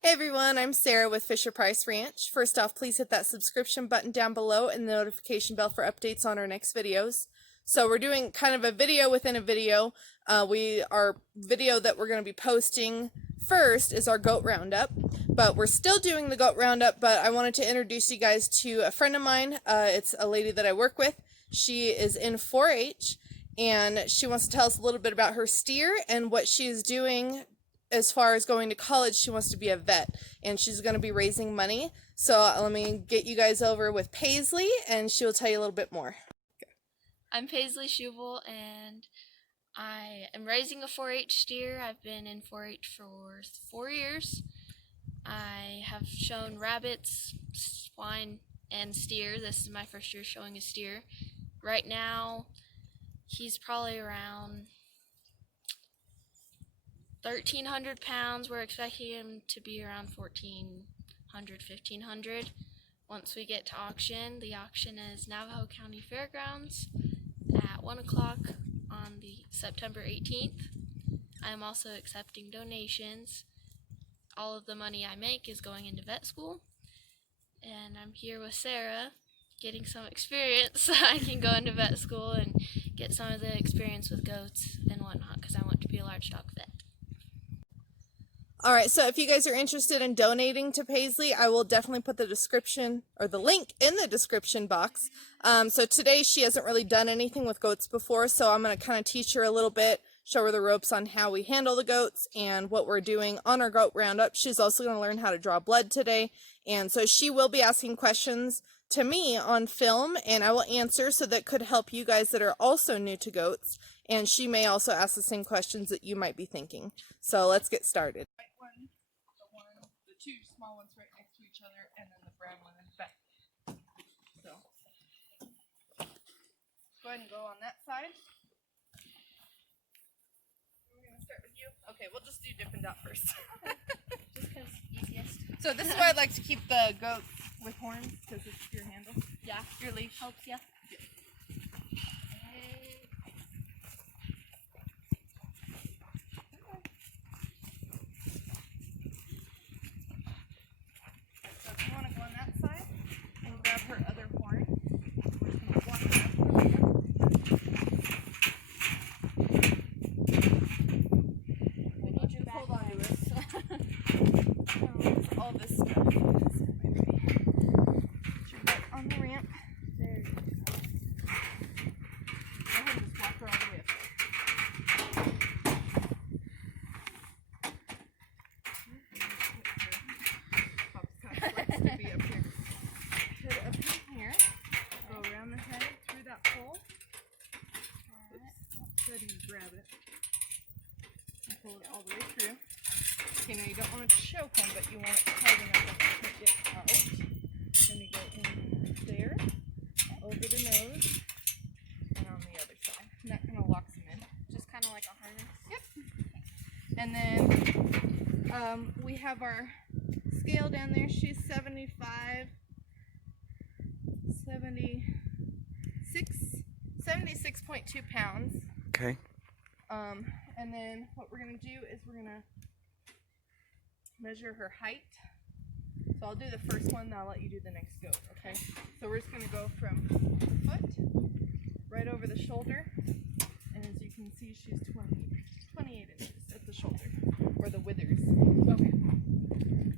Hey everyone, I'm Sarah with Fisher Price Ranch. First off, please hit that subscription button down below and the notification bell for updates on our next videos. So we're doing kind of a video within a video. Our video that we're going to be posting first is our goat roundup, but we're still doing the goat roundup, but I wanted to introduce you guys to a friend of mine. It's a lady that I work with. She is in 4-H and she wants to tell us a little bit about her steer and what she is doing as far as going to college. She wants to be a vet and she's going to be raising money. So let me get you guys over with Paisley and she will tell you a little bit more. I'm Paisley Schubel and I am raising a 4-H steer. I've been in 4-H for 4 years. I have shown rabbits, swine, and steer. This is my first year showing a steer. Right now, he's probably around 1,300 pounds. We're expecting him to be around 1,400, 1,500 once we get to auction. The auction is Navajo County Fairgrounds at 1 o'clock on the September 18th. I am also accepting donations. All of the money I make is going into vet school. And I'm here with Sarah getting some experience so I can go into vet school and get some of the experience with goats and whatnot because I want to be a large dog vet. Alright, so if you guys are interested in donating to Paisley, I will definitely put the description or the link in the description box. So today she hasn't really done anything with goats before, so I'm going to kind of teach her a little bit, show her the ropes on how we handle the goats and what we're doing on our goat roundup. She's also going to learn how to draw blood today, and so she will be asking questions to me on film and I will answer, so that could help you guys that are also new to goats, and she may also ask the same questions that you might be thinking. So let's get started. The two small ones right next to each other, and then the brown one in the back. So go ahead and go on that side. We're gonna start with you. Okay, we'll just do Dippin' Dot first. Just because easiest. So this is why I like to keep the goats with horns, because it's your handle. Yeah. Your leash. Helps ya. Yeah. So if you want to go on that side and grab her other horn, we're just going to walk it up for you. We need your back. Hold on to it. All this stuff. Put your butt on the ramp. There you go. Go ahead and just walk her all the way up there. Pops likes to be up here. Put it up in here. Go around the head through that hole. Oops. Go ahead and grab it. And pull it all the way through. Okay, now you don't want to choke them, but you want it tight enough that you can't get out. Then you go in there, over the nose, and on the other side. And that kind of locks them in. Just kind of like a harness. Yep. And then we have our scale down there. She's 76.2 pounds. Okay. And then what we're going to do is we're going to measure her height. So I'll do the first one, then I'll let you do the next goat, okay? So we're just going to go from the foot right over the shoulder. And as you can see, she's 28 inches at the shoulder, or the withers. Okay. And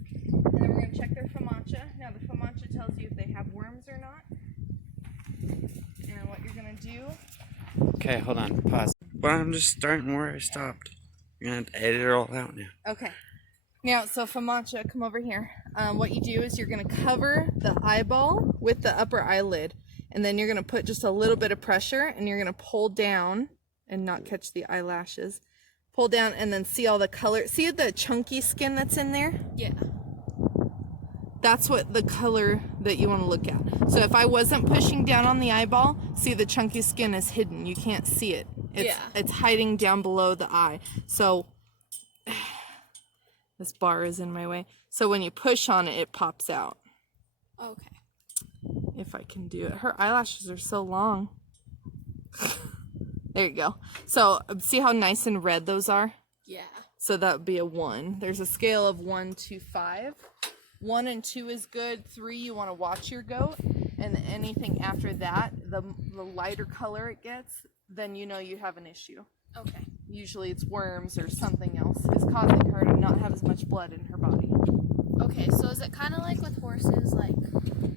then we're going to check their FAMACHA. Now the FAMACHA tells you if they have worms or not. And what you're going to do... Okay, hold on. Pause. Well, I'm just starting where I stopped. You're going to have to edit it all out now. Okay. Now, so FAMACHA, come over here. What you do is you're going to cover the eyeball with the upper eyelid. And then you're going to put just a little bit of pressure and you're going to pull down and not catch the eyelashes. Pull down and then see all the color. See the chunky skin that's in there? Yeah. That's what the color that you want to look at. So if I wasn't pushing down on the eyeball, see the chunky skin is hidden. You can't see it. It's hiding down below the eye. So this bar is in my way. So when you push on it, it pops out. Okay. If I can do it. Her eyelashes are so long. There you go. So see how nice and red those are? Yeah. So that would be a 1. There's a scale of 1 to 5. 1 and 2 is good. 3, you want to watch your goat. And anything after that, the lighter color it gets, then you know you have an issue. Okay. Usually it's worms or something else is causing her to not have as much blood in her body. Okay, so is it kind of like with horses, like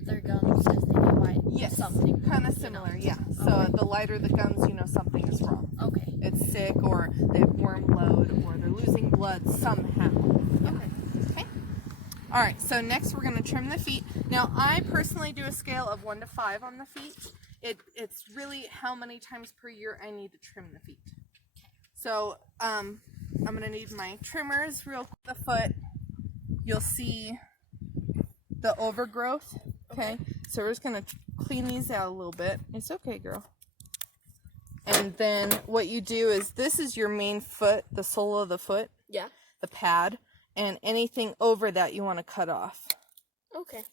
their gums, as they get white? Yes, something kind of similar, yeah. So Okay. the lighter the gums, you know something is wrong. Okay. It's sick, or they have worm load, or they're losing blood somehow. Okay. Okay. All right, so next we're going to trim the feet. Now, I personally do a scale of 1 to 5 on the feet. It's really how many times per year I need to trim the feet. So I'm going to need my trimmers real quick. The foot, you'll see the overgrowth. Okay, so we're just going to clean these out a little bit. It's okay, girl. And then what you do is, this is your main foot, the sole of the foot. Yeah. The pad. And anything over that you want to cut off. Okay.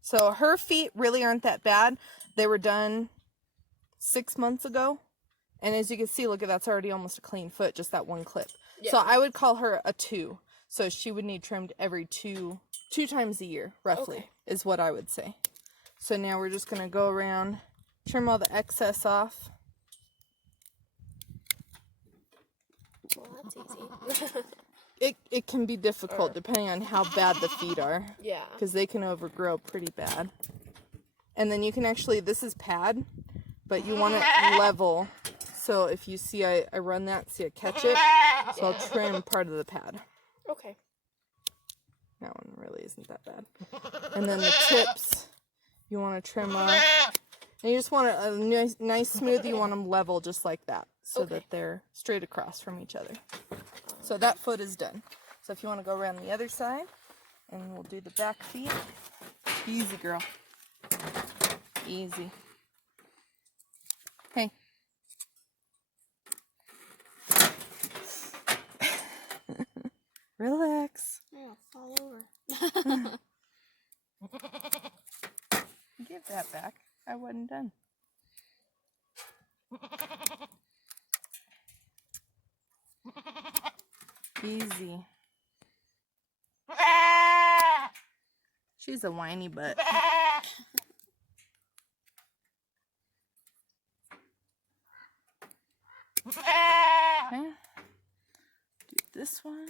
So her feet really aren't that bad. They were done 6 months ago. And as you can see, look at that's already almost a clean foot, just that one clip. Yeah. So I would call her a 2. So she would need trimmed every two times a year, roughly, is what I would say. So now we're just going to go around, trim all the excess off. Well, that's easy. It can be difficult depending on how bad the feet are. Yeah. Because they can overgrow pretty bad. And then you can actually, this is pad, but you want it level. So if you see I run that, see I catch it. So I'll trim part of the pad. Okay. That one really isn't that bad. And then the tips, you want to trim off. And you just want a nice smooth, you want them level just like that. So that they're straight across from each other. So that foot is done. So if you want to go around the other side, and we'll do the back feet. Easy, girl. Easy. Hey. Relax. Yeah, fall over. Give that back. I wasn't done. Easy. She's a whiny butt. Okay. Do this one.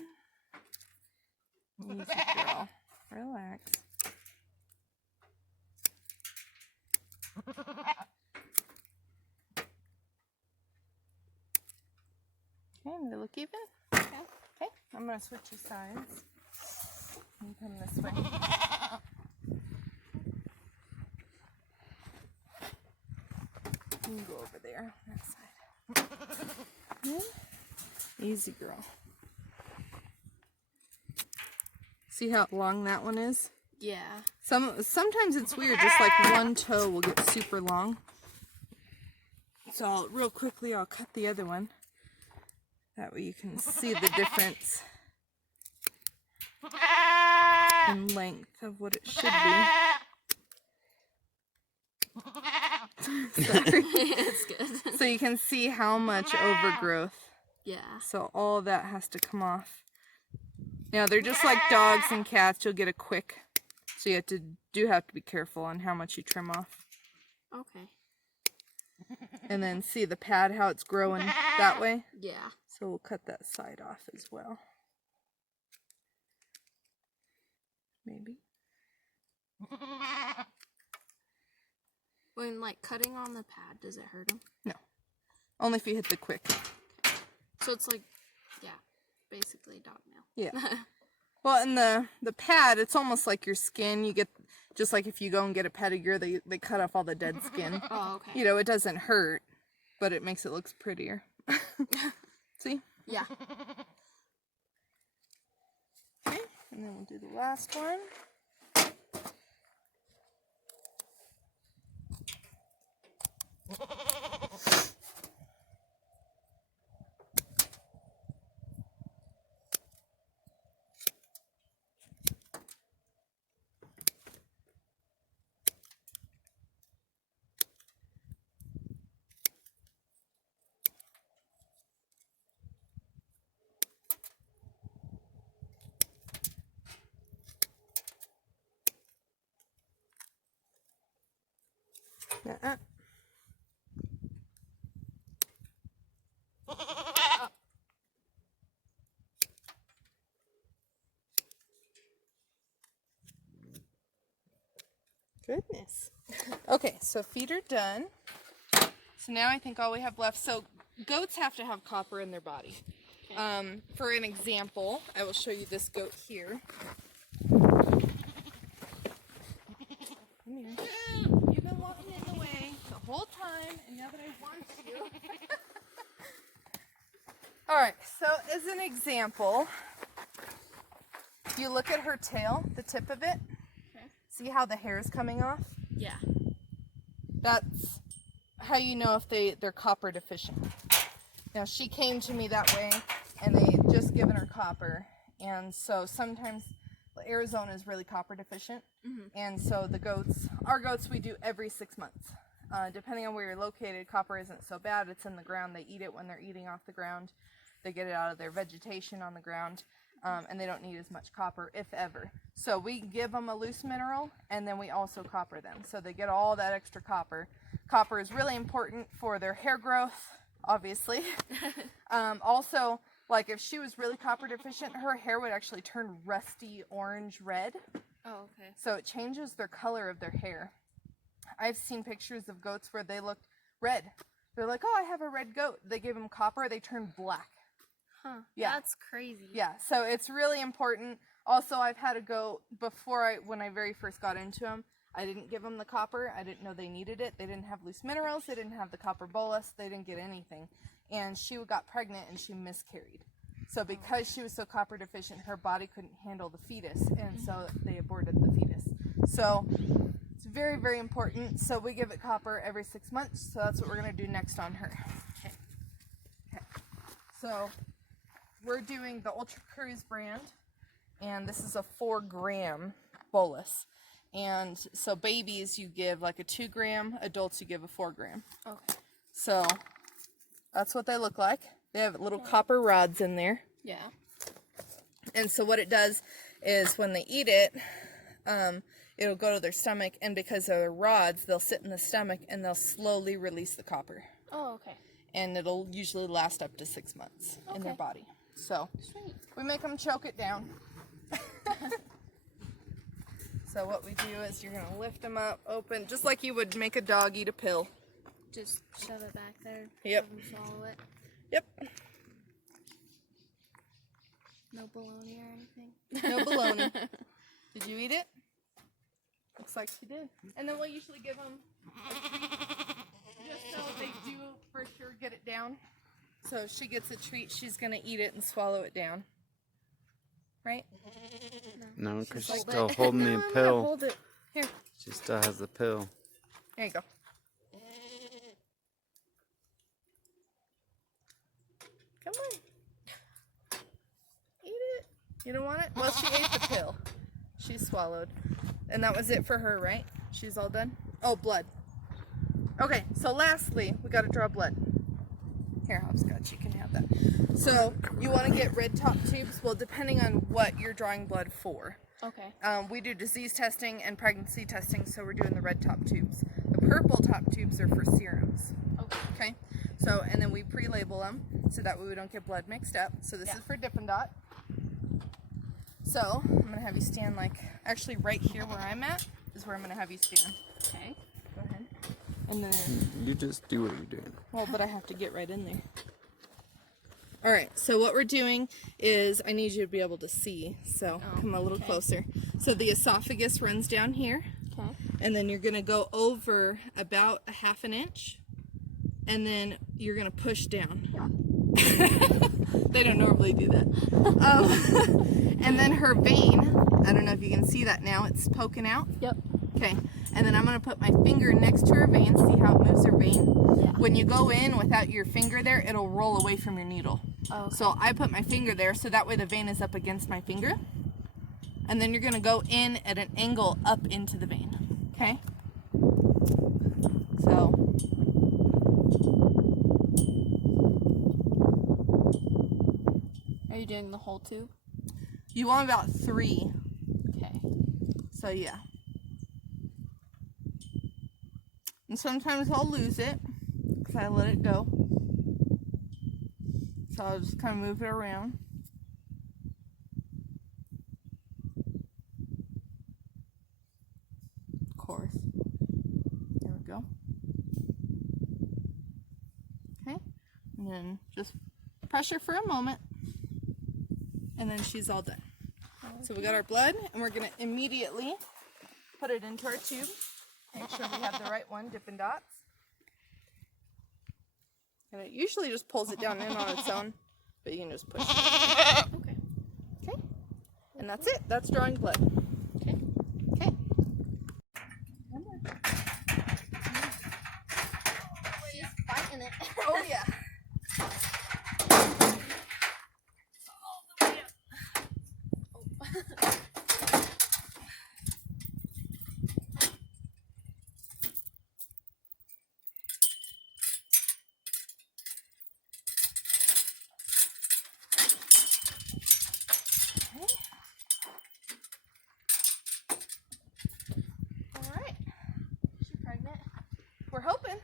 Easy, girl. Relax. Okay, they look even? Okay. Okay, I'm going to switch you sides. You come this way. You can go over there, that side. Okay. Easy, girl. See how long that one is? Yeah. Sometimes it's weird, just like one toe will get super long. So real quickly I'll cut the other one. That way you can see the difference in length of what it should be. Sorry. It's good. So you can see how much overgrowth. Yeah. So all of that has to come off. Now they're just like dogs and cats. You'll get a quick. So you have to be careful on how much you trim off. Okay. And then see the pad, how it's growing that way. Yeah. So we'll cut that side off as well. Maybe. When like cutting on the pad, does it hurt them? No. Only if you hit the quick. So it's like, yeah, basically dog nail. Yeah. Well, and the pad, it's almost like your skin. You get, just like if you go and get a pedicure, they cut off all the dead skin. Oh, okay. You know, it doesn't hurt, but it makes it look prettier. See? Yeah. Okay, and then we'll do the last one. Nuh-uh. Goodness. Okay, so feet are done. So now I think all we have left, so goats have to have copper in their body. Okay. For an example, I will show you this goat here. Come here. You've been walking in the way the whole time, and now that I want you. Alright, so as an example, if you look at her tail, the tip of it, Okay. see how the hair is coming off? Yeah. That's how you know if they're copper deficient. Now, she came to me that way, and they had just given her copper, and so sometimes Arizona is really copper deficient, and so our goats we do every 6 months. Depending on where you're located, copper isn't so bad. It's in the ground. They eat it when they're eating off the ground. They get it out of their vegetation on the ground, and they don't need as much copper, if ever. So we give them a loose mineral, and then we also copper them. So they get all that extra copper. Copper is really important for their hair growth, obviously. Also, like if she was really copper deficient, her hair would actually turn rusty orange red. Oh, okay. So it changes their color of their hair. I've seen pictures of goats where they looked red. They're like, oh, I have a red goat. They gave them copper, they turned black. Huh. Yeah. That's crazy. Yeah, so it's really important. Also, I've had a goat before when I very first got into them, I didn't give them the copper. I didn't know they needed it. They didn't have loose minerals. They didn't have the copper bolus. They didn't get anything. And she got pregnant and she miscarried. So because she was so copper deficient, her body couldn't handle the fetus, and so they aborted the fetus. So it's very, very important. So we give it copper every 6 months. So that's what we're going to do next on her. Okay. So we're doing the Ultra Cruise brand, and this is a 4-gram bolus. And so babies you give like a 2-gram, adults you give a 4-gram. Okay. So that's what they look like. They have little copper rods in there. Yeah. And so what it does is when they eat it, it'll go to their stomach, and because of their rods, they'll sit in the stomach and they'll slowly release the copper. Oh, okay. And it'll usually last up to 6 months in their Okay. body. So Sweet. we make them choke it down. So what we do is you're going to lift them up, open, just like you would make a dog eat a pill. Just shove it back there. Yep. Have them swallow it. Yep. No bologna or anything. No bologna. Did you eat it? Looks like she did. And then we'll usually give them, just so they do for sure get it down. So if she gets a treat, she's going to eat it and swallow it down. Right? No, because she's like still that. holding No, the I'm gonna pill. hold it. Here. She still has the pill. There you go. Come on. Eat it. You don't want it? Well, she ate the pill. She swallowed. And that was it for her, right? She's all done? Oh, blood. Okay, so lastly, we got to draw blood. Here, hopscotch, you can have that. So, you want to get red top tubes? Well, depending on what you're drawing blood for. Okay. We do disease testing and pregnancy testing, so we're doing the red top tubes. The purple top tubes are for serums. Okay? So, and then we pre-label them, so that way we don't get blood mixed up. So this is for Dippin' Dot. So, I'm going to have you stand actually right here where I'm at is where I'm going to have you stand. Okay. Go ahead. And then, You just do what you're doing. well, but I have to get right in there. Alright, so what we're doing is, I need you to be able to see, so come a little closer. So the esophagus runs down here, Okay. and then you're going to go over about a 1/2 inch, and then you're going to push down. They don't normally do that. And then her vein, I don't know if you can see that now, it's poking out. Yep. Okay, and then I'm going to put my finger next to her vein, see how it moves her vein? Yeah. When you go in without your finger there, it'll roll away from your needle. Oh, okay. So I put my finger there, so that way the vein is up against my finger. And then you're going to go in at an angle up into the vein. Okay? So. Are you doing the whole tube? You want about 3. Okay. So yeah. And sometimes I'll lose it because I let it go. So I'll just kind of move it around. Of course. There we go. Okay. And then just pressure for a moment. And then she's all done. So we got our blood, and we're going to immediately put it into our tube. Make sure we have the right one, Dippin' Dots. And it usually just pulls it down in on its own, but you can just push it. Okay. Okay. And that's it. That's drawing blood. Okay. Okay. She's fighting it. Oh, yeah. We're hoping.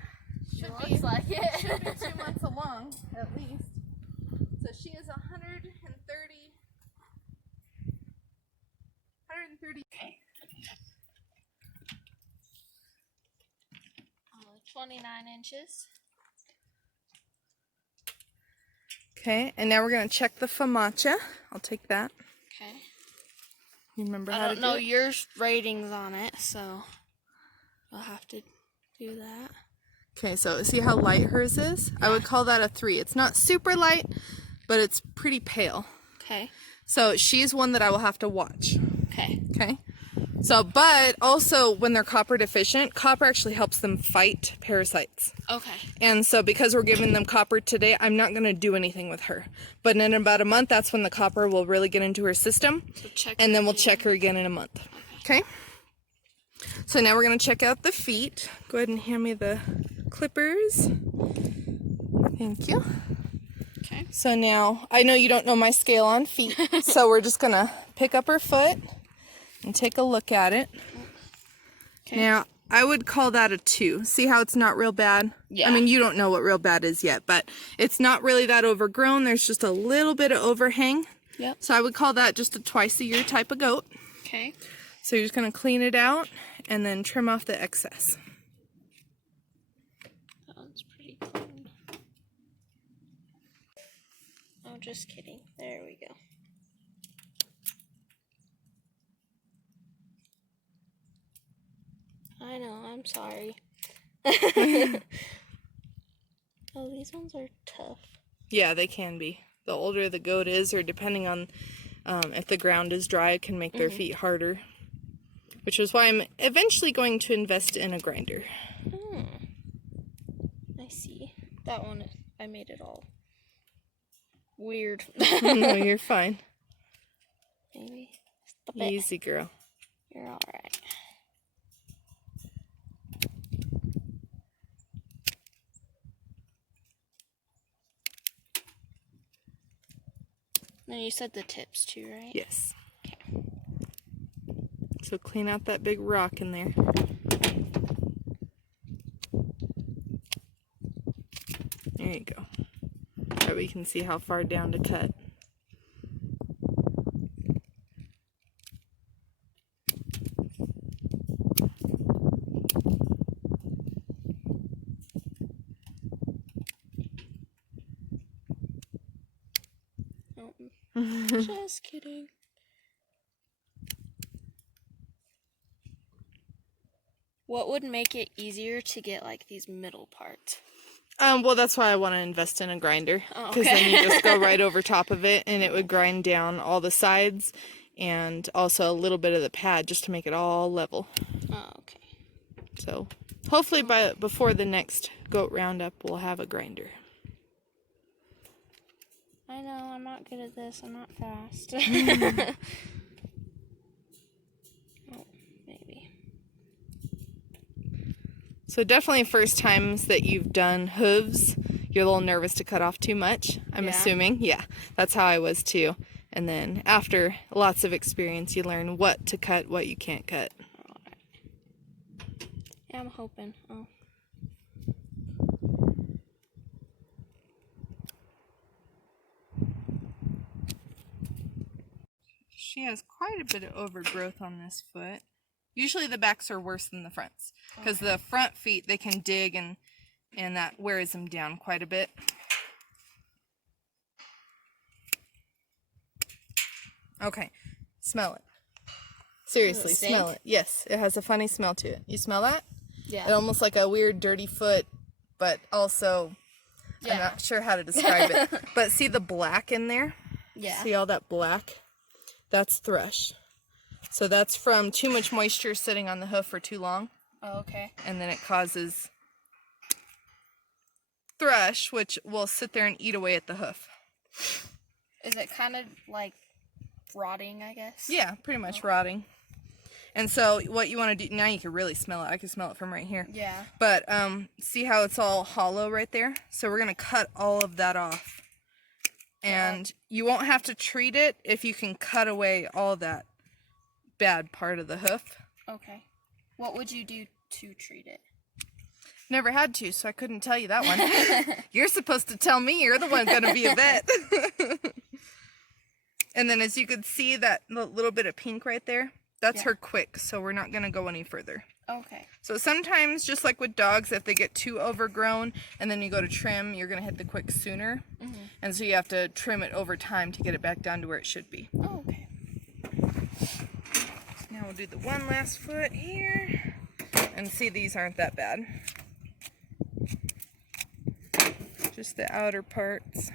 Should be like it. Should be 2 months along, at least. So she is 130. 130. 29 inches. Okay, and now we're going to check the FAMACHA. I'll take that. Okay. You remember I how to don't know do it? your ratings on it, so I'll have to do that. Okay, so see how light hers is? I would call that a 3. It's not super light, but it's pretty pale. Okay. So she's one that I will have to watch. Okay. Okay. So, but also when they're copper deficient, copper actually helps them fight parasites. Okay. And so because we're giving them copper today, I'm not going to do anything with her. But in about a month, that's when the copper will really get into her system. So check And then we'll again. check her again in a month. Okay? So now we're going to check out the feet. Go ahead and hand me the clippers. Thank you. Okay. So now, I know you don't know my scale on feet, so we're just going to pick up her foot and take a look at it. Okay. Now, I would call that a 2. See how it's not real bad? Yeah. I mean, you don't know what real bad is yet, but it's not really that overgrown. There's just a little bit of overhang. Yep. So I would call that just a twice-a-year type of goat. Okay. So you're just going to clean it out and then trim off the excess. That one's pretty clean. Oh, just kidding. There we go. I know, I'm sorry. Oh, these ones are tough. Yeah, they can be. The older the goat is, or depending on if the ground is dry, it can make their feet harder. Which is why I'm eventually going to invest in a grinder. Oh, I see. That one, I made it all weird. No, you're fine. Maybe. Stop it. Easy, girl. You're alright. Then you said the tips too, right? Yes. So clean out that big rock in there. There you go. That way you can see how far down to cut. Oh, just kidding. What would make it easier to get like these middle parts? Well, that's why I want to invest in a grinder. Oh, Because okay. then you just go right over top of it and it would grind down all the sides and also a little bit of the pad just to make it all level. Oh, okay. So hopefully before the next goat roundup, we'll have a grinder. I know, I'm not good at this. I'm not fast. Oh, maybe. So definitely first times that you've done hooves, you're a little nervous to cut off too much, I'm Yeah. assuming. Yeah, that's how I was too. And then after lots of experience, you learn what to cut, what you can't cut. Yeah, I'm hoping. Oh, She has quite a bit of overgrowth on this foot. Usually the backs are worse than the fronts because the front feet, they can dig and that wears them down quite a bit. Okay, smell it. Seriously, smell it. Yes, it has a funny smell to it. You smell that? Yeah. It's almost like a weird dirty foot, but also, I'm not sure how to describe it. But see the black in there? Yeah. See all that black? That's thrush. So that's from too much moisture sitting on the hoof for too long. Oh, okay. And then it causes thrush, which will sit there and eat away at the hoof. Is it kind of like rotting, I guess? Yeah, pretty much rotting. And so what you want to do, now you can really smell it. I can smell it from right here. Yeah. But see how it's all hollow right there? So we're going to cut all of that off. And you won't have to treat it if you can cut away all that bad part of the hoof. Okay. What would you do to treat it? Never had to, so I couldn't tell you that one. You're supposed to tell me. You're the one going to be a vet. And then as you could see that little bit of pink right there, that's her quick, so we're not going to go any further. Okay. So sometimes, just like with dogs, if they get too overgrown and then you go to trim, you're going to hit the quick sooner. Mm-hmm. And so you have to trim it over time to get it back down to where it should be. Oh, okay. Now we'll do the one last foot here. And see, these aren't that bad. Just the outer parts.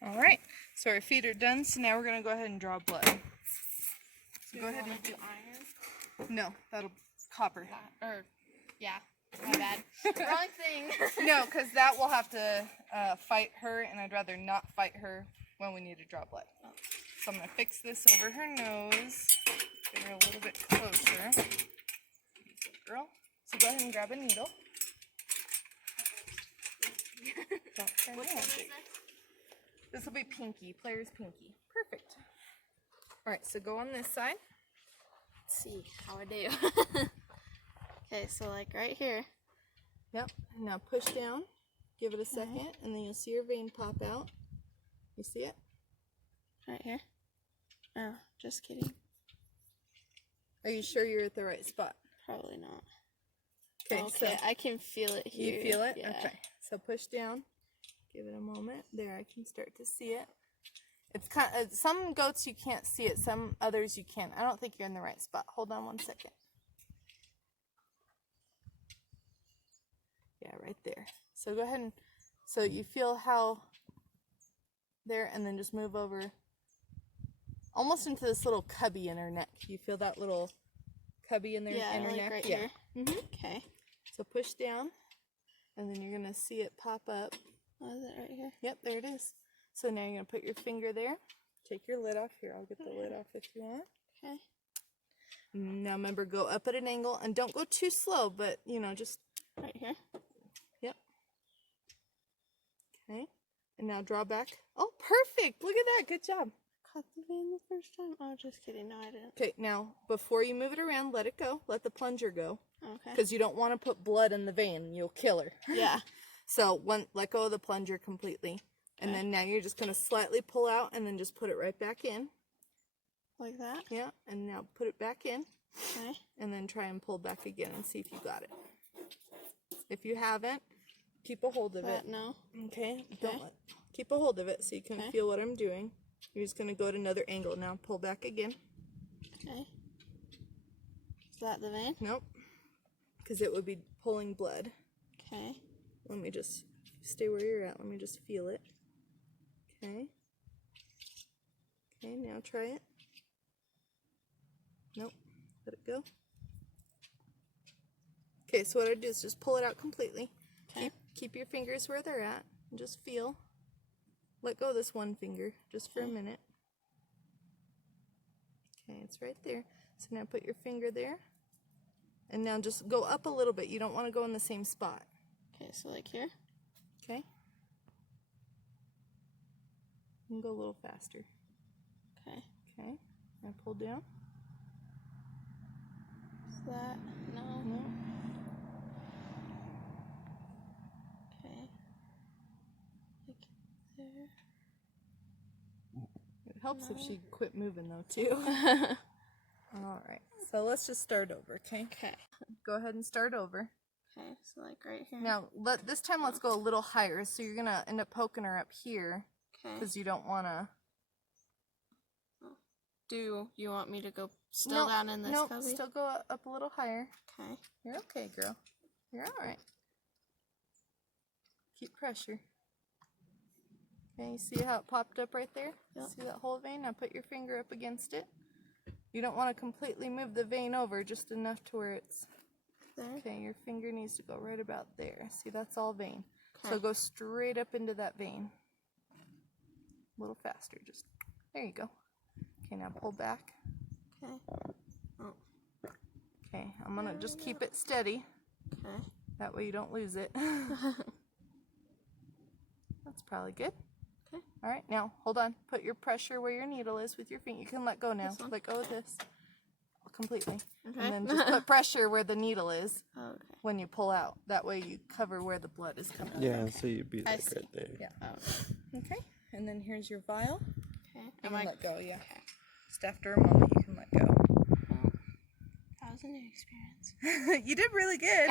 Alright, so our feet are done, so now we're going to go ahead and draw blood. So go ahead and do iron? No, that'll copper. Yeah, my bad. Wrong thing. No, because that will have to fight her, and I'd rather not fight her when we need to draw blood. So I'm going to fix this over her nose, get her a little bit closer. Good girl. So go ahead and grab a needle. Don't turn around. This will be pinky, player's pinky. Perfect. Alright, so go on this side. Let's see how I do. Okay, so like right here. Yep. Now push down. Give it a second, and then you'll see your vein pop out. You see it? Right here? Oh, just kidding. Are you sure you're at the right spot? Probably not. Okay, Okay, so I can feel it here. you feel it? Yeah. Okay. So push down. Give it a moment. There, I can start to see it. It's kind of, some goats you can't see it, some others you can. I don't think you're in the right spot. Hold on one second. Yeah, right there. So go ahead and, so you feel how there, and then just move over almost into this little cubby in her neck. You feel that little cubby in there in her like neck? Right Yeah. here. Mm-hmm. Okay. So push down, and then you're going to see it pop up. Oh, is it right here? Yep, there it is. So now you're going to put your finger there. Take your lid off. Here, I'll get the lid off if you want. Okay. Now remember, go up at an angle, and don't go too slow, but, you know, just... Right here? Yep. Okay. And now draw back. Oh, perfect! Look at that. Good job. Caught the vein the first time? Oh, just kidding. No, I didn't. Okay, now, before you move it around, let it go. Let the plunger go. Okay. Because you don't want to put blood in the vein. You'll kill her. Yeah. So, let go of the plunger completely. And then now you're just going to slightly pull out and then just put it right back in. Like that? Yeah, and now put it back in. Okay. And then try and pull back again and see if you got it. If you haven't, keep a hold of it. No. Okay? Keep a hold of it so you can feel what I'm doing. You're just going to go at another angle. Now pull back again. Okay. Is that the vein? Nope. Because it would be pulling blood. Okay. Let me just stay where you're at. Let me just feel it. Okay. Okay, now try it. Nope. Let it go. Okay, so what I do is just pull it out completely. Okay. Keep your fingers where they're at and just feel. Let go of this one finger just for a minute. Okay, it's right there. So now put your finger there. And now just go up a little bit. You don't want to go in the same spot. Okay, so like here? Okay. You can go a little faster. Okay. Okay. Now pull down. Is that? No. No. Okay. Like there. It helps if she quit moving though too. Alright. So let's just start over, okay? Okay. Go ahead and start over. Okay, so like right here. Now, this time let's go a little higher. So you're going to end up poking her up here Okay. because you don't want to... Do you want me to go still down in this Nope, cubby? still go up a little higher. Okay. You're okay, girl. You're alright. Keep pressure. Okay, you see how it popped up right there? Yep. See that whole vein? Now put your finger up against it. You don't want to completely move the vein over, just enough to where it's... There. Okay, your finger needs to go right about there. See, that's all vein. Okay. So go straight up into that vein. A little faster, just... There you go. Okay, now pull back. Okay. Oh. Okay, I'm gonna just keep it steady. Okay. That way you don't lose it. That's probably good. Okay. Alright, now hold on. Put your pressure where your needle is with your finger. You can let go now. Let go of this. Completely. Okay. And then just put pressure where the needle is Okay. when you pull out. That way you cover where the blood is coming. Yeah, so you'd be like see. right there. Yeah. Okay. Okay, and then here's your vial. Okay. You Am can I... let go, yeah. Okay. Just after a moment you can let go. Well, that was a new experience. You did really good.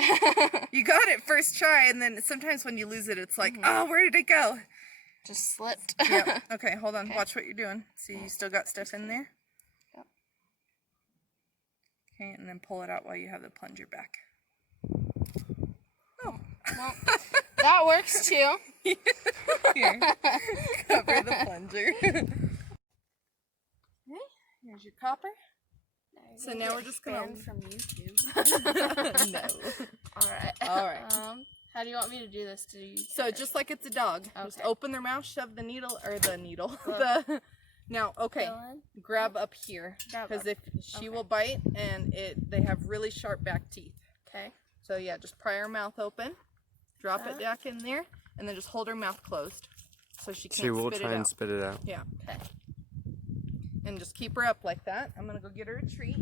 You got it first try, and then sometimes when you lose it, it's like, oh, where did it go? Just slipped. Yep. Okay, hold on. Okay. Watch what you're doing. See, you still got stuff in there? Yep. Okay, and then pull it out while you have the plunger back. Oh. Well, that works too. Here. Cover the plunger. Okay, here's your copper. So now we're just gonna from YouTube. No. All right. All right. How do you want me to do this? Do you... So just like it's a dog, just Okay. open their mouth, shove the needle Now, okay, Fill in? grab up here Grab because up. if she will bite, and they have really sharp back teeth. Okay. So yeah, just pry her mouth open, drop it That. back in there, and then just hold her mouth closed so she can't She will spit try it and out. spit it out. Yeah. Okay. And just keep her up like that. I'm gonna go get her a treat.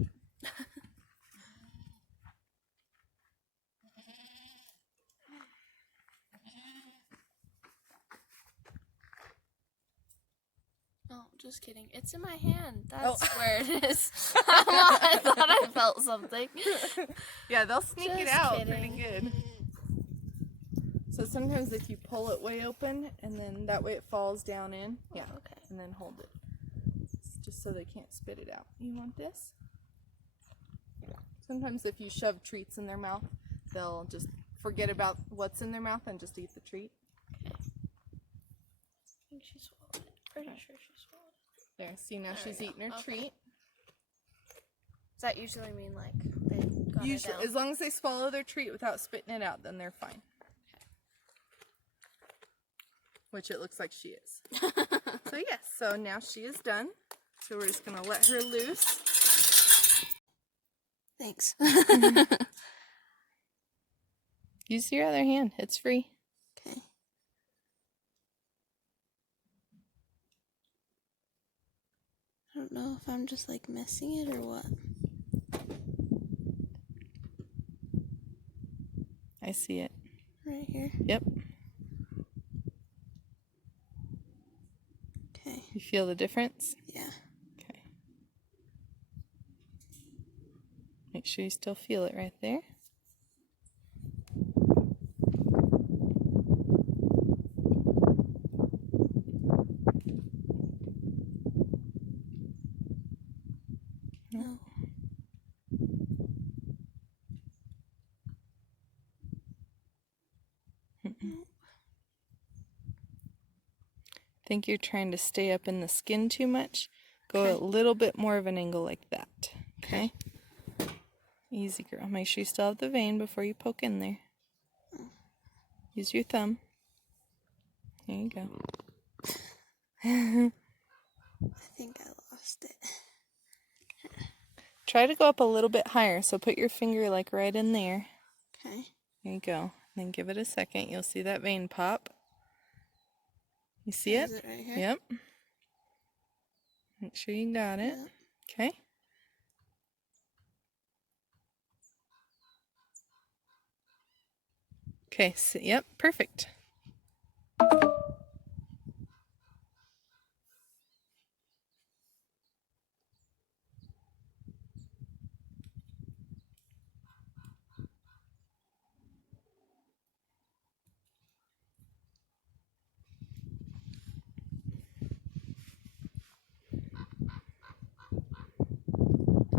Oh, just kidding. It's in my hand. That's Oh. where it is. I thought I felt something. Yeah, they'll sneak it Just out kidding. pretty good. So sometimes if you pull it way open, and then that way it falls down in. Yeah. Oh, okay. And then hold it. Just so they can't spit it out. You want this? Sometimes if you shove treats in their mouth, they'll just forget about what's in their mouth and just eat the treat. Okay. I think she swallowed it. Pretty sure she swallowed it. There, see now There she's we go. eating her Okay. treat. Does that usually mean like they got it Usually, down? as long as they swallow their treat without spitting it out, then they're fine. Which it looks like she is. So yes, so now she is done. So we're just gonna let her loose. Thanks. Use your other hand, it's free. Okay. I don't know if I'm just like missing it or what. I see it. Right here. Yep. Okay. You feel the difference? Yeah. Okay. Make sure you still feel it right there. No. Think you're trying to stay up in the skin too much. Go Okay. a little bit more of an angle like that. Okay? Easy, girl. Make sure you still have the vein before you poke in there. Use your thumb. There you go. I think I lost it. Try to go up a little bit higher, so put your finger like right in there. Okay. There you go. Then give it a second. You'll see that vein pop. You see it? Is it right here? Yep. Make sure you got it. Yep. Okay. Okay, so, yep, perfect.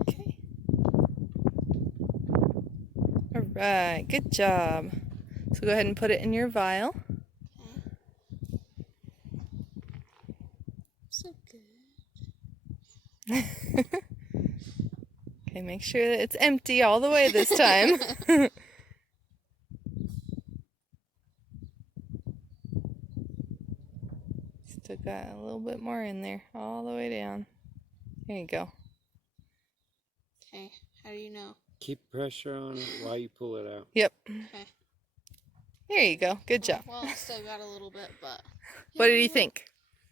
Okay. All right, good job. So go ahead and put it in your vial. So good. Okay, make sure that it's empty all the way this time. Still got a little bit more in there, all the way down. There you go. Okay. How do you know? Keep pressure on it while you pull it out. Yep. Okay. There you go. Good job. Well, it's still got a little bit, but. What did you think?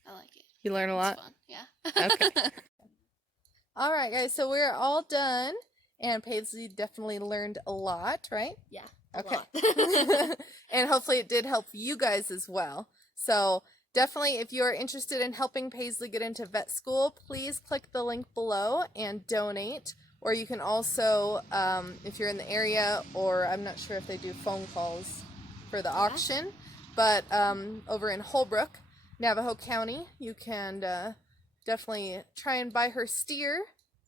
I like it. You learn a lot? It's fun. Yeah. Okay. All right, guys. So we're all done, and Paisley definitely learned a lot, right? Yeah. Okay. Lot. And hopefully it did help you guys as well. So definitely, if you are interested in helping Paisley get into vet school, please click the link below and donate. Or you can also, if you're in the area, or I'm not sure if they do phone calls for the auction, but over in Holbrook, Navajo County, you can definitely try and buy her steer,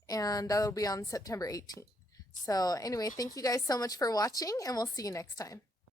and that'll be on September 18th. So anyway, thank you guys so much for watching, and we'll see you next time.